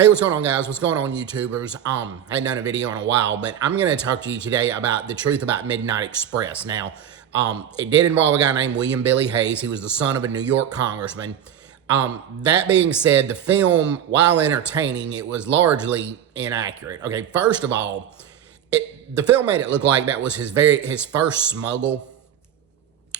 Hey, what's going on, guys? What's going on, YouTubers? I hadn't done a video in a while, but I'm going to talk to you today about the truth about Midnight Express. Now, it did involve a guy named William Billy Hayes. He was the son of a New York congressman. That being said, the film, while entertaining, it was largely inaccurate. Okay, first of all, the film made it look like that was his first smuggle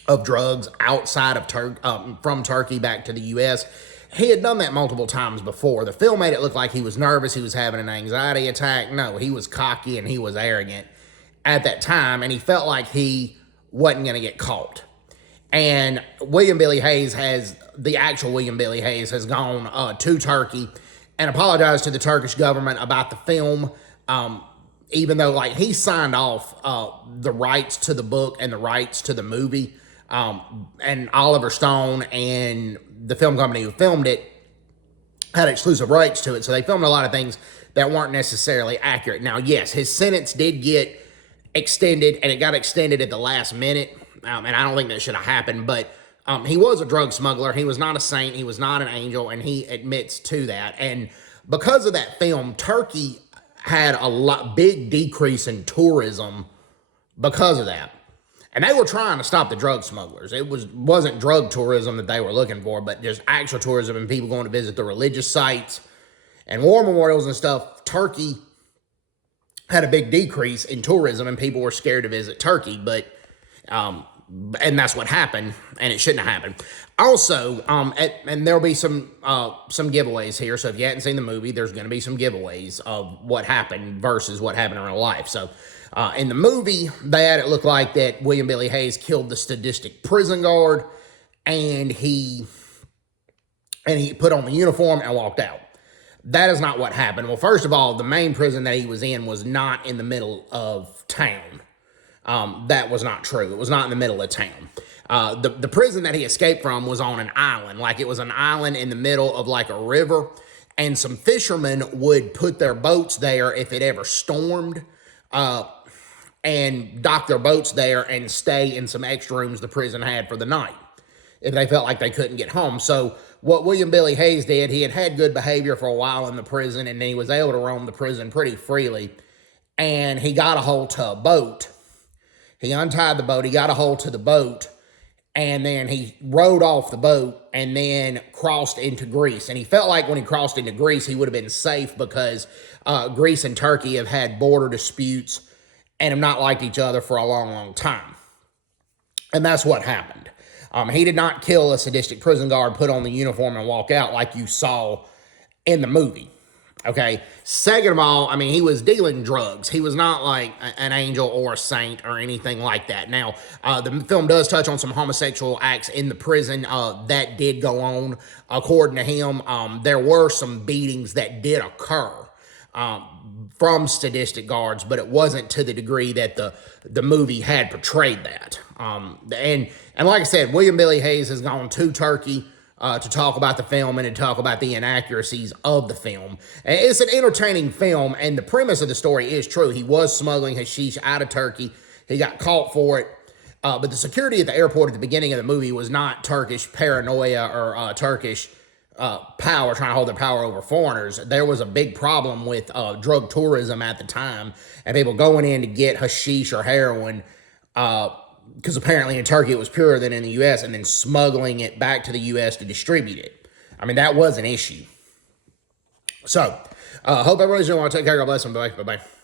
of drugs outside of from Turkey back to the U.S. He had done that multiple times before. The film made it look like he was nervous, he was having an anxiety attack. No, he was cocky and he was arrogant at that time, and he felt like he wasn't going to get caught. And the actual William Billy Hayes has gone to Turkey and apologized to the Turkish government about the film, even though he signed off the rights to the book and the rights to the movie. And Oliver Stone and the film company who filmed it had exclusive rights to it, so they filmed a lot of things that weren't necessarily accurate. Now, yes, his sentence did get extended, and it got extended at the last minute, and I don't think that should have happened, but he was a drug smuggler. He was not a saint. He was not an angel, and he admits to that. And because of that film, Turkey had a big decrease in tourism because of that. And they were trying to stop the drug smugglers. It wasn't drug tourism that they were looking for, but just actual tourism and people going to visit the religious sites and war memorials and stuff. Turkey had a big decrease in tourism, and people were scared to visit Turkey. But and that's what happened, and it shouldn't have happened. Also, and there'll be some giveaways here. So if you hadn't seen the movie, there's going to be some giveaways of what happened versus what happened in real life. So in the movie, they had it look like that William Billy Hayes killed the sadistic prison guard, and he put on the uniform and walked out. That is not what happened. Well, first of all, the main prison that he was in was not in the middle of town. That was not true. It was not in the middle of town. The prison that he escaped from was on an island. It was an island in the middle of a river, and some fishermen would put their boats there if it ever stormed, and dock their boats there and stay in some extra rooms the prison had for the night if they felt like they couldn't get home. So what William Billy Hayes did, he had good behavior for a while in the prison, and then he was able to roam the prison pretty freely, and he got a hold to a boat. He untied the boat, he got a hold to the boat, and then he rowed off the boat and then crossed into Greece. And he felt like when he crossed into Greece, he would have been safe because Greece and Turkey have had border disputes and have not liked each other for a long, long time. And that's what happened. He did not kill a sadistic prison guard, put on the uniform, and walk out like you saw in the movie. Okay. Second of all, he was dealing drugs. He was not like an angel or a saint or anything like that. Now, the film does touch on some homosexual acts in the prison that did go on. According to him, there were some beatings that did occur from sadistic guards, but it wasn't to the degree that the movie had portrayed that. And like I said, William Billy Hayes has gone to Turkey to talk about the film and to talk about the inaccuracies of the film. It's an entertaining film, and the premise of the story is true. He was smuggling hashish out of Turkey. He got caught for it. But the security at the airport at the beginning of the movie was not Turkish paranoia or Turkish power, trying to hold their power over foreigners. There was a big problem with drug tourism at the time, and people going in to get hashish or heroin, because apparently in Turkey it was purer than in the U.S., and then smuggling it back to the U.S. to distribute it. That was an issue. So, hope everybody's doing well. Take care. God bless them. Bye-bye. Bye-bye.